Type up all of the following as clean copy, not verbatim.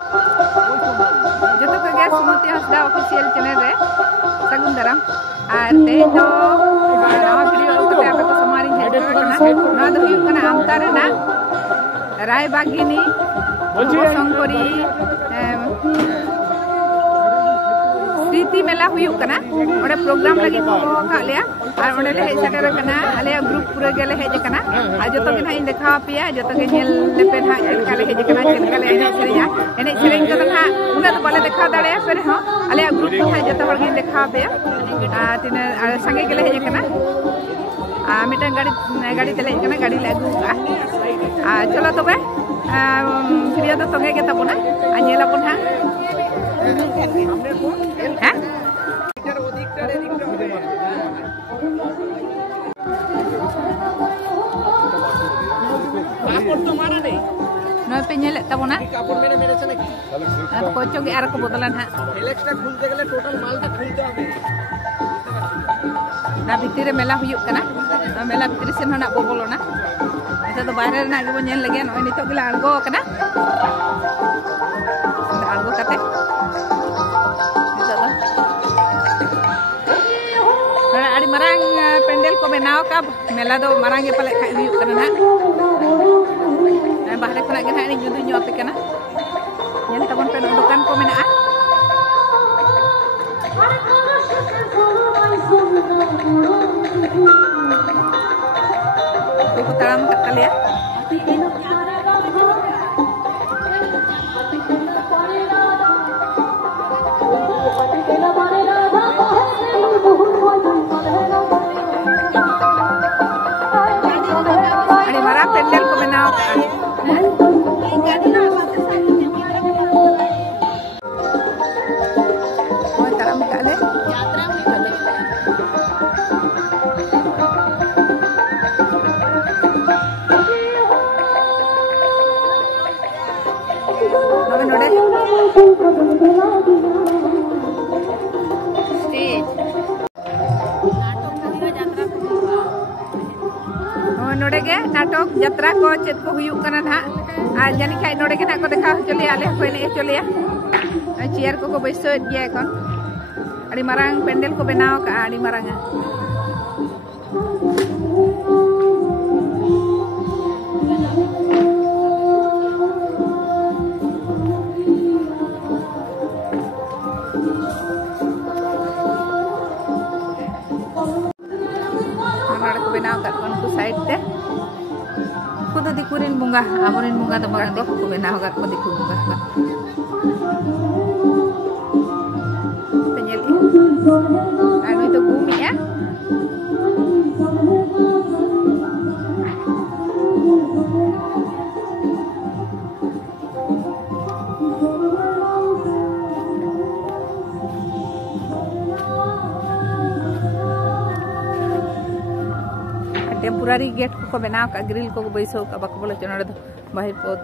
जो तो कगे सुमति Hansda official channel रे सगुन दाराम और ते तो नवा वीडियो कते आपे को समारी हेड ना दो हुयु कना आमता रे ना राय बागिनी शंकरी स्मृति मेला हुयु कना ओडे प्रोग्राम लगी को का लिया और ओडे ले हेज सेटर कना आले ग्रुप पूरा गेले हेज कना आ जतो के हाई देखा पिया जतो के नेल लेपे ना चलका ले हेज कना चलका ले एने सेरेंग को ना उना तो बाले देखा दाड़े पर हो आले ग्रुप को हाई जतो हर गे देखा पिया आ तिने संगे गेले हेज कना आ मिटन गाड़ी तेले हेज कना गाड़ी ले अगु आ चलो तबे वीडियो तो संगे के तबना आ नेला पुन हा नय पे नेले तबना कापड़ मेरे चले अब कोचो के आर को बदलन हा एलेक्सटा खुलते गेले टोटल माल तो खुलते হবে ना भितरे मेला हुयु कना मेला भितरे से ना बोलो ना एटा तो बाहर ना के नेल लगे नय नितो गेला आड़गो कना आड़गो कते आड़ी मरांग पेंडल को बनाव का मेला दो मरांग के पले खाइ हुयु कना ना बाहर खना के ना जुदु ᱧᱚᱯ ᱠᱟᱱᱟ ᱧᱮᱞ ᱛᱟᱵᱚᱱ ᱯᱮ ᱫᱚᱠᱟᱱ ᱠᱚ ᱢᱮᱱᱟᱜᱼᱟ ᱩᱱᱠᱩ ᱛᱟᱲᱟᱢ ᱠᱟᱜ ᱛᱟᱞᱮᱭᱟ aड़ी मारा पेंडल को बनाव का नाटक यात्रा को चेत को हुयु कना ना आ जानि खाइ नोडे के ना को देखा चलिया आले को ने चलिया चेयर को बैसो दिया एखन आड़ी मारांग पेंडल को बनाव का आड़ी मारांग को बनाव का उनको साइड ते खुद दिकुरिन bunga amorin bunga तो बागान को बनाव का को दिकु bunga penyel anu itu bumi ya temporary gate को बनाव का ग्रिल को बैसो का बाको बोले चनड़े दो बाहिर पद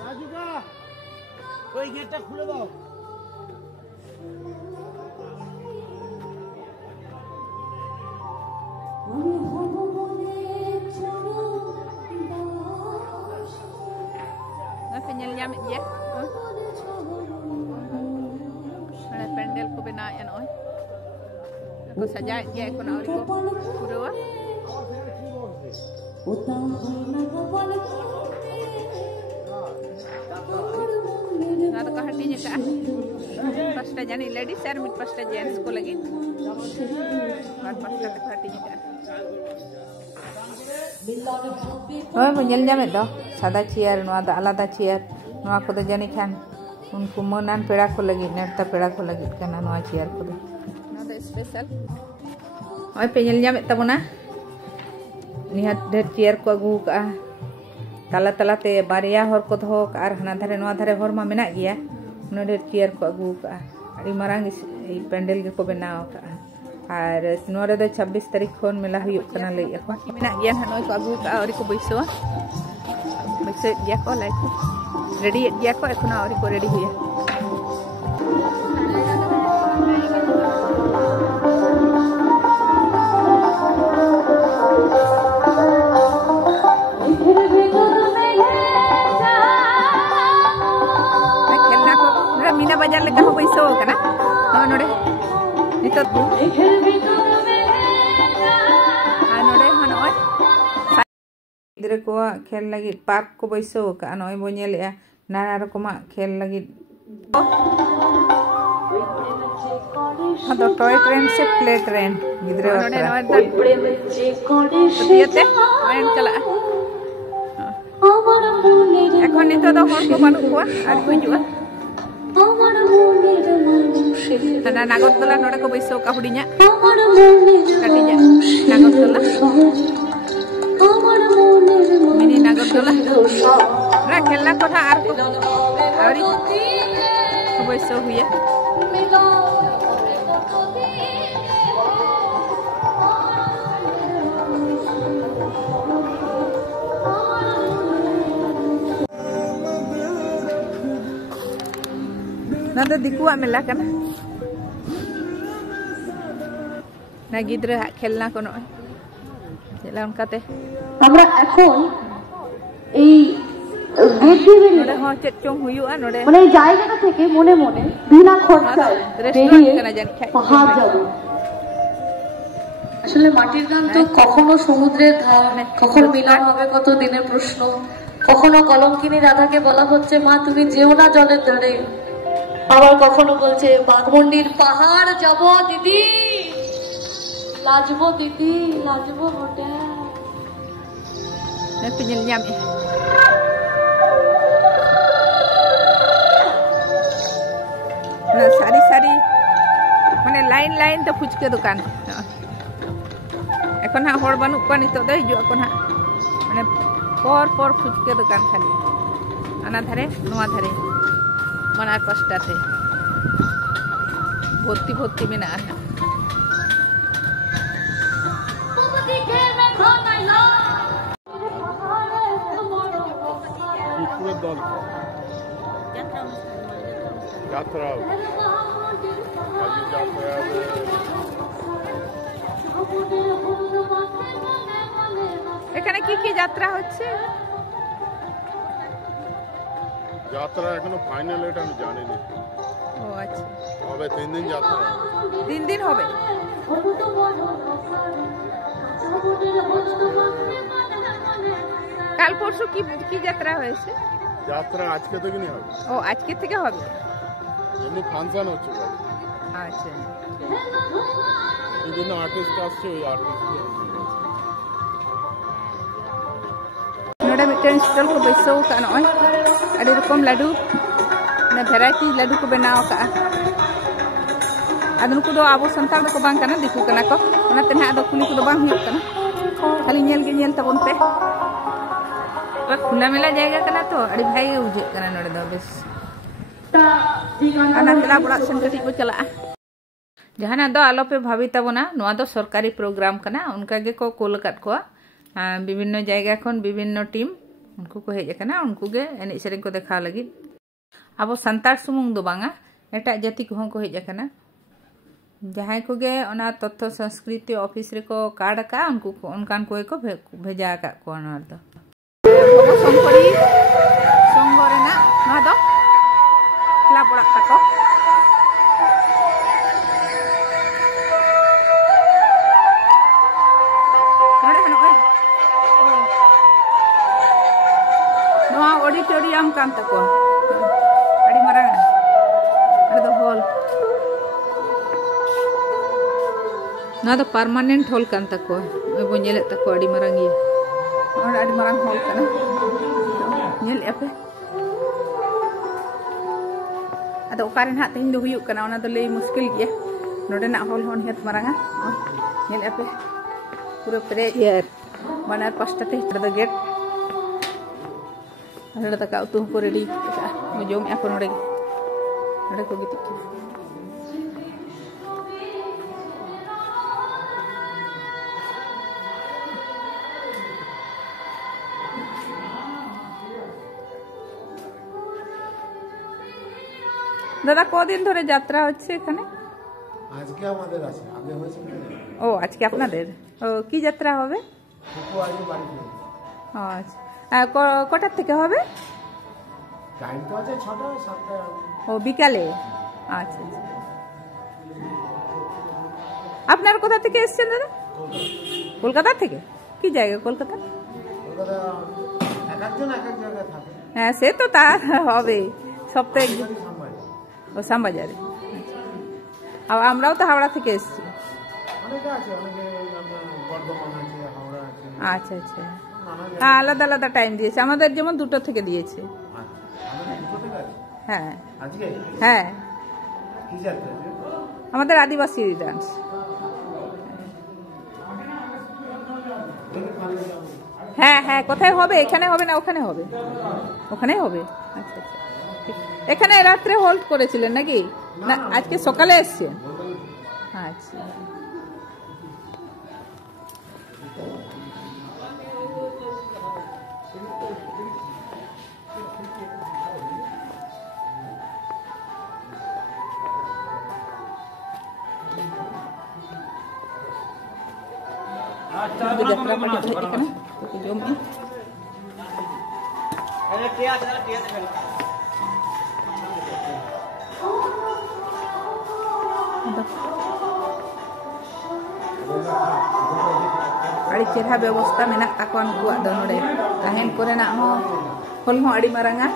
राजूगा कोई गेटটা খুলে দাও ना penyel nyamit ya पेंडल को बना या नय को सजा दिया को और को पूरा ना तो कहटी ने का फर्स्ट जानी लेडीज और मिड फर्स्ट जेंट्स को लगी और फर्स्ट के कहटी ने का ओए मुझे जामे दो सादा चेयर नवा द आलादा चेयर नवा को जानी खान उनको मनन पेड़ा को लगी नेता पेड़ा को लगी कना नवा चेयर को ना द स्पेशल ओय पेनल जामे तबना निहात ढेर चेयर को अगु का ताला ताला ते बारिया हर को दो आर हना धारे नवा धारे हर मा मेना गया उन ढेर चेयर को अगु का अड़ी मारांग पेंडल के को बनाव का और नोरे दो 26 तारीख खन मेला हुयु कना लई अको मेना गया हनोय को अगु का और को बैसो दिया को लाइक रेडी दिया को एखन और को रेडी हुया गिद्रा को खेल लगी पार्क को बैसो का नय बो नेलेआ नाना रकम खेल लगी तो टॉय ट्रेन से प्ले ट्रेन गिद्रा ट्रेन चला এখন নিতো তো হর কো বানু কোয়া আর হিজুয়া না নাগরদোলা নড়ে কো বৈসো কা হুডিnya কাটিnya নাগরদোলা मिनी नागरदोला ना खेलना कोठा आर को आवरी बैसो हुया ना तो दिकुआ मेला कना ना गिद्रा खेलना को नय चला उनकाते আমরা এখন এই নড়ে হ চেট চং হুইউয়া নড়ে মানে এই জায়গাটা থেকে মনে মনে বিনা খরচায় বেরিয়ে পাহাড় যাব আসলে মাটির গান তো কখনো সমুদ্রের ধার কখনো মিলন হবে কত দিনের প্রশ্ন কখনো কলঙ্কিনী রাধাকে বলা হচ্ছে মা তুমি যেও না জলের ধারে আবার কখনো বলছে বাঘমুন্ডির পাহাড় যাব দিদি লাজবো দিদি লাজবো বটে penyelnyam nah sari-sari mane lain-lain te fuchka dukan ekon ha hor banuk ko nito do hiju ekon ha mane por fuchka dukan khali ana dhare noa dhare manar pastate bhotti mena দল যাত্রা এখানে কি যাত্রা হচ্ছে যাত্রা এখনো final এটা আমি জানি না ও আচ্ছা হবে 3 দিন যাত্রা 3 দিন হবে কাল পরশু কি যাত্রা হয়েছে যাত্রা আজকে থেকে নি হবে ও আজকে থেকে হবে এমনি ফাংশন হচ্ছে আচ্ছা বিভিন্ন আর্টিস্ট আসছে ওই আর্টিস্ট नोडे मिटन स्टॉल को बैसो का नय अड़ी रकम लाडू ना वैरायटी लाडू को बनाव का आदन को दो आबो संताल को बांग कना दिकु कना को ओना ते ना दो कुली को दो बांग हुई कना खाली नेल के नेल तबन पे खुला मेला जाएगा कना तो अड़ी भाई उजे कना नोडे दो बेस ana tela bora संगठित को चला जहाना दो आलो पे भावी तबना नोआ दो सरकारी प्रोग्राम कना उनका गे को कोलकात को विभिन्न जगह खन विभिन्न टीम उनको को हेज कना उनको गे एने सेरें को देखा लगी अब संतार सुमुंग दो बांगा एटा जाति को को हेज कना जहां को गे ओना तथ्य संस्कृति ऑफिस रे को कार्ड का उनको उनकान को भेजा का को नर दो संपरी संग रेना ना दो क्लब बड़ा तको ऑडिटोरियम कान तको अड़ी मारांग अरे दो हॉल ना तो परमानेंट हॉल कान तको बो नेले तको अड़ी मारांग ये और अड़ी मारांग हॉल काना नेल एपे अदो ओकारे ना तेन दो हुयु काना ओना दो ले मुश्किल गया नोडे ना हॉल होन हेत मारांगा नेल एपे पूरा प्रे यार बनार पास्टाते दो gate ada tak kau tuh ko ready mujum aku nore ada ko gitu দাদা কদিন ধরে যাত্রা হচ্ছে এখানে আজকে আমাদের আছে আগে হয়েছে ও আজকে আপনাদের ও কি যাত্রা হবে ফুকুয়ারি বাড়ি আচ্ছা কটার থেকে হবে টাইম তো আছে 6টা 7টা ও বিকালে আচ্ছা আপনার কোথা থেকে এসেছেন দাদা? কলকাতা থেকে? কি জায়গা কলকাতা? হ্যাঁ সে তো তা হবে, সপ্তাহে ও শ্যামবাজারে। আর আমরাও তো হাওড়া থেকে এসেছি। আচ্ছা আচ্ছা, আলাদা আলাদা টাইম দিয়েছে, আমাদের যেমন 2টো থেকে দিয়েছে। হ্যাঁ হ্যাঁ, আমাদের আদিবাসী ডান্স। হ্যাঁ হ্যাঁ, কোথায় হবে? এখানে হবে না ওখানে হবে? ওখানে হবে। আচ্ছা আচ্ছা, এখানে রাত্রে হোল্ড করেছিলেন নাকি? না আজকে সকালে এসছেন? আচ্ছা, যাত্রা পার্টি এখানে জমি ᱟᱹᱰᱤ ᱪᱮᱨᱦᱟ ᱵᱮᱵᱚᱥᱛᱟ ᱢᱮᱱᱟᱜ ᱛᱟᱠᱚᱣᱟ ᱱᱩᱠᱩᱣᱟᱜ ᱫᱚ ᱱᱚᱰᱮ ᱛᱟᱦᱮᱱ ᱠᱚᱨᱮᱱᱟᱜ ᱦᱚᱸ ᱦᱚᱞ ᱦᱚᱸ ᱟᱹᱰᱤ ᱢᱟᱨᱟᱝᱟ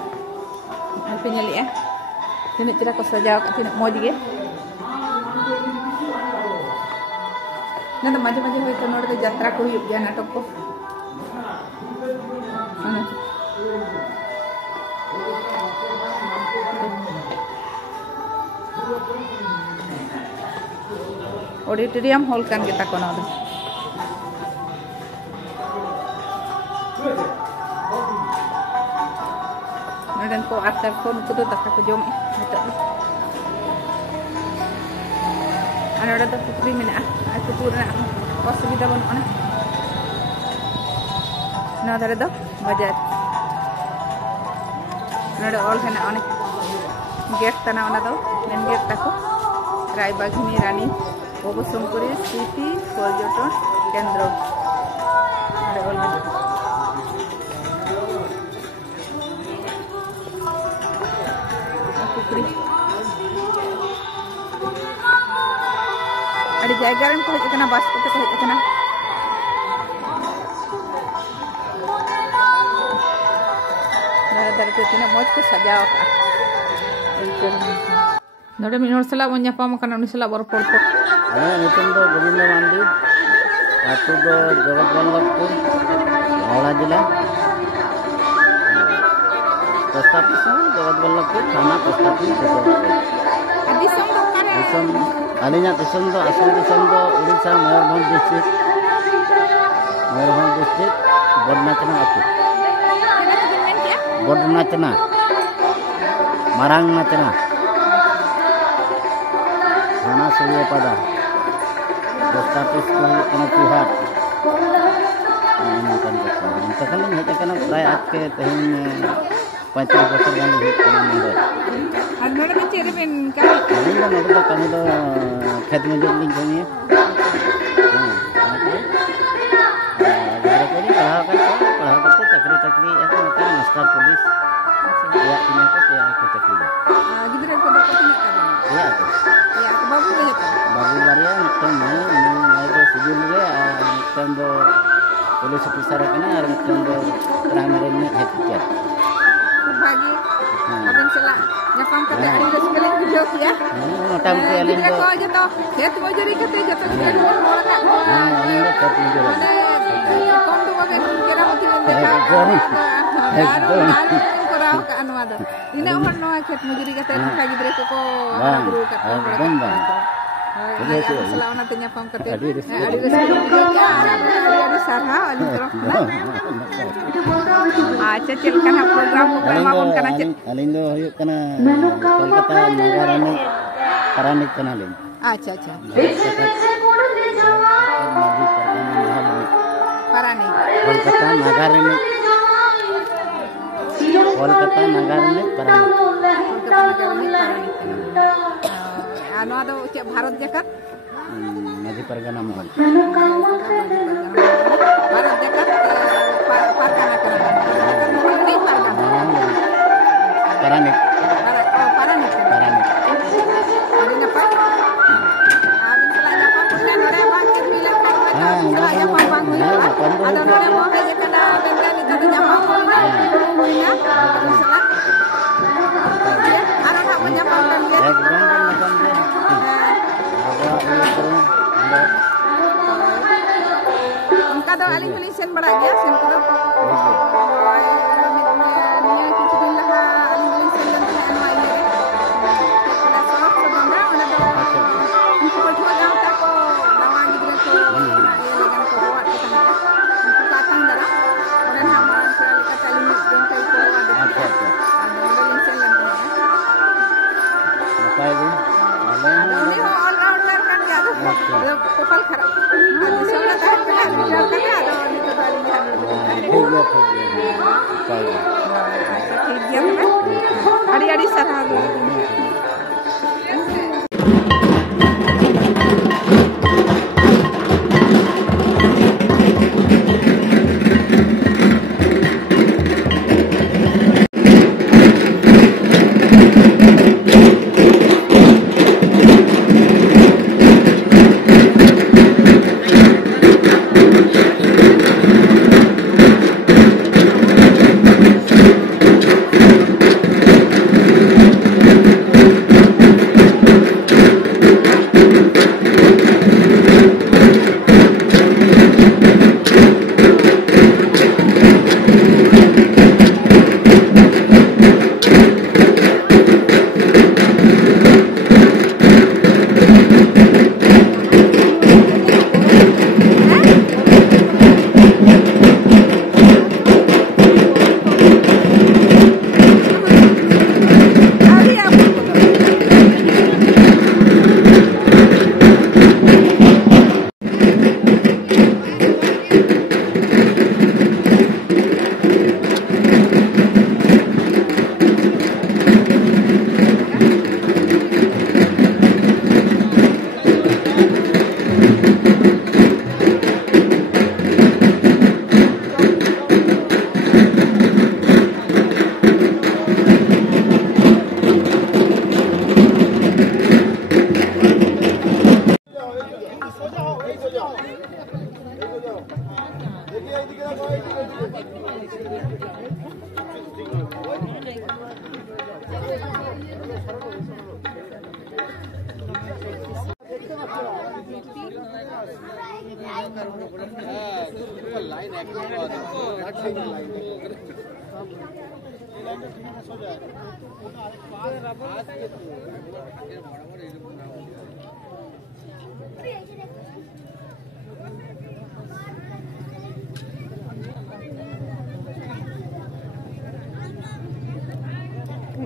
ᱯᱮ ᱧᱮᱞᱮᱜᱼᱟ ᱛᱤᱱᱟᱹᱜ ᱪᱮᱨᱦᱟ ᱠᱚ ᱥᱟᱡᱟᱣ ᱟᱠᱟᱫ ᱛᱤᱱᱟᱹᱜ ᱢᱚᱡᱽ ᱜᱮ ᱱᱟ ᱫᱚ ᱢᱟᱡᱷᱮ ᱢᱟᱡᱷᱮ ᱦᱚᱭᱛᱚ ᱱᱚᱰᱮ ᱫᱚ ᱡᱟᱛᱨᱟ ᱠᱚ ᱦᱩᱭᱩᱜ ᱜᱮᱭᱟ ᱱᱟᱴᱚᱠ ᱠᱚ ऑडिटोरियम हॉल कान गे ताको नोदो नोडन को आतर को नुको दो दाका को जोम नितो अनोडा तो पुकरी मेना आतु पुरना असुविधा बनुना नोदरे दो बाजार नोडे ऑल हेना अनेक गेट तना ओना दो मेन गेट ताको रायबाघिनी रानी অবসংকরী স্মৃতি পর্যটন কেন্দ্র পুকুরি আরে জায়গা রেন কো হেজনা বাস করতে কো হেজনা দাদা কে তিনা মজ को सजाव का नोडे मिनोर सला बन ᱧᱟᱯᱟᱢ ᱠᱟᱱᱟ उनी सला बरपड़ को ᱧᱩᱛᱩᱢ ᱫᱚ ᱜᱳᱵᱤᱱᱫᱚ ᱢᱟᱱᱰᱤ ᱟᱹᱛᱩ ᱫᱚ ᱡᱚᱜᱚᱛᱵᱚल्लभᱯᱩर हावड़ा जिला पोस्ट ऑफिस जगतबल्लभपुर थाना पोस्ट ऑफिस दिसम अलिया दिसम दो असल दिसम दो उड़ीसा मयूरभंज डिस्ट्रिक्ट बडनाचना अतु बडनाचना मारांग नाचना थाना सूर्यपाड़ा पोस्ट ऑफिस को चुहाट तखन हेजन प्राय आज के तेहन 35 बछर गान कमी दो खेत मजूर लिंग कमी पढ़ाव करते चाकरी मास्टर पुलिस चाकरी बाबू बारिया सिविल पुलिस ऑफिसर प्राइमरी में हेड टीचर मोटामुटी अलिंग खेत मजूरी खेत मजूरी गिद्रे को अच्छा चलना प्रोग्राम अलिंग कोलकाता नागारणी पारानिक अच्छा अच्छा पारानिक कोलकाता नागारणी पारानिक भारत जगत माजी परगना महल भारत जगत पारानिक पारानिक dah nyapa bang huyu. Ada nore mau aja kena bengkel itu tu nyapa bang huyu. Salah. Ada nak menyapa bang dia. Uनका तो आली पुलिस सेन बड़ा गया सेन को निया किछु दिन लहा आली पुलिस सेन लंत है अनवा ये ना सड़क से बंदा ओना दो उनको पठवा गांव तक को नवा गिदरा को ये लगन को वाट के तंगा उनको काटन दरा ओना ना मारन से लेका चाली में दिन कई को वाट अच्छा पुलिस सेन लंत है बताए दिन उन्हीं हो ऑलराउंडर कर दिया तो कपाल खराब Adi-adi sarah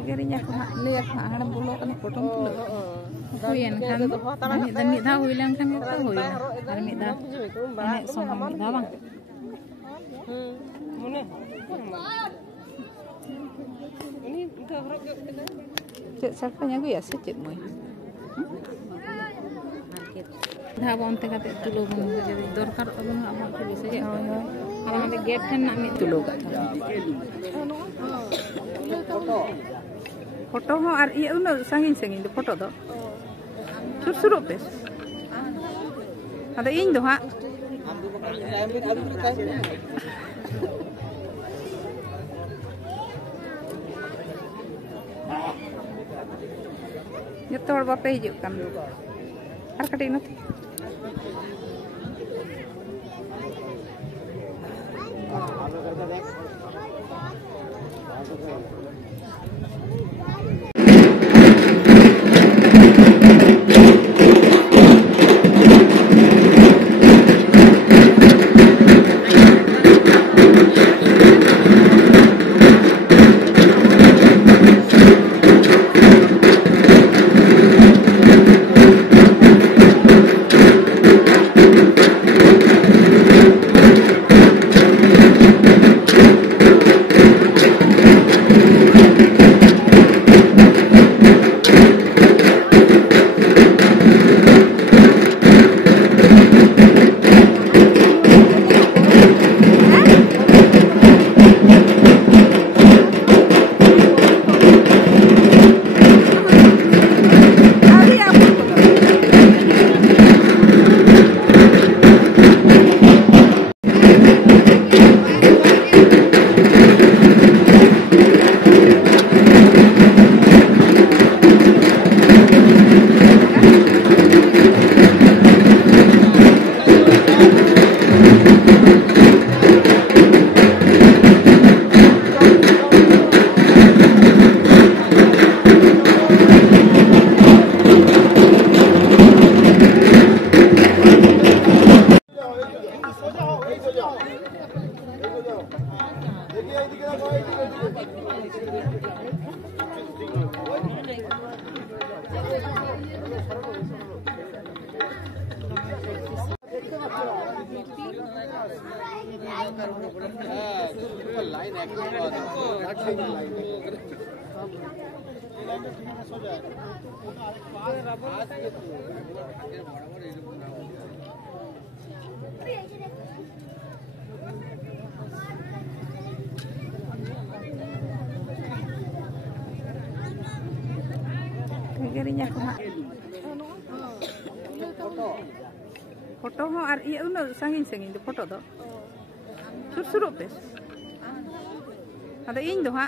Kirinya lihat ada bulog kan potong tuh. Huyan kan, dan mita huilang kan itu huyan. Dan mita, ini sama mita bang. Cek siapanya gue ya sih cek mau. Dah bang tengah teh tulung jadi dorkar abang abang tu bisa je. Kalau ada gate kan nak mit tulung kat. Foto ho ar iya uno sangin do foto do. Sur pe. Ada ing do ha. Joto hor bape hijuk kan. Ar katik noti. Gerinya kumaha. Foto hon ar iya una sangin do foto do. Sur pe. Ada ing do ha.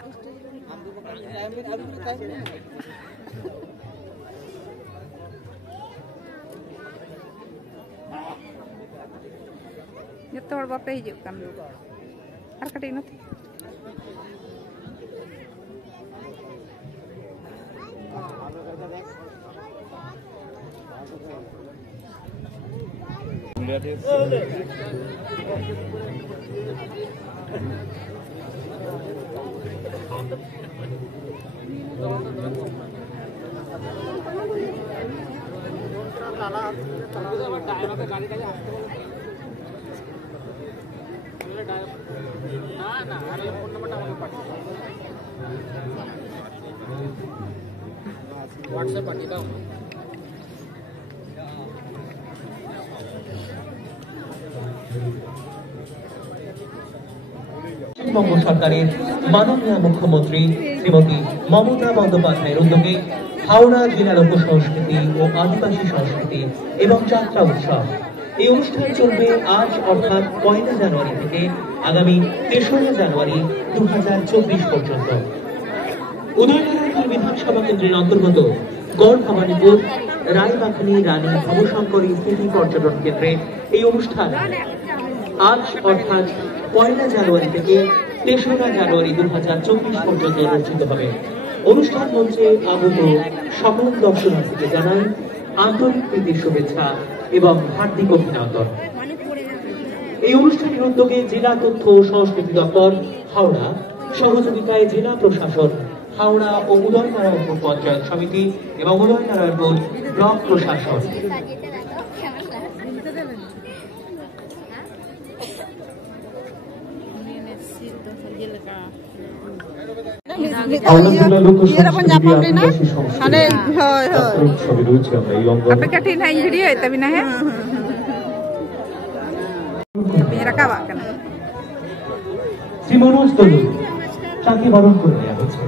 Joto hor bape hijuk kan. Ar katik noti. WhatsApp পাঠিয়ে দাও। পশ্চিমবঙ্গ সরকারের মাননীয় মুখ্যমন্ত্রী শ্রীমতী মমতা বন্দ্যোপাধ্যায়ের উদ্যোগে হাওড়া জেলা লোক সংস্কৃতি ও আদিবাসী সংস্কৃতি এবং যাত্রা উৎসব এই অনুষ্ঠান চলবে আজ অর্থাৎ 1 জানুয়ারি থেকে আগামী 3 জানুয়ারি 2024 পর্যন্ত। উদয়নারায়ণপুর বিধানসভা কেন্দ্রের অন্তর্গত গড় ভবানীপুর রায়বাখানি রানী ভবশঙ্করী স্মৃতি পর্যটন কেন্দ্রে এই অনুষ্ঠান আজ অর্থাৎ 1 জানুয়ারি থেকে 3 জানুয়ারি 2024 পর্যন্ত অনুষ্ঠিত হবে। অনুষ্ঠান মঞ্চে আগত সকল দর্শনার্থীকে জানাই আন্তরিক প্রীতির শুভেচ্ছা এবং হার্দিক অভিনন্দন। এই অনুষ্ঠানের উদ্যোগে জেলা তথ্য ও সংস্কৃতি দপ্তর হাওড়া, সহযোগিতায় জেলা প্রশাসন হাওড়া ও উদয়নারায়ণপুর পঞ্চায়েত সমিতি এবং উদয়নারায়ণপুর ব্লক প্রশাসন। Apa katin hai video tapi nah Shri Manoj Dalu তাকে বরণ করে নেওয়া হচ্ছে।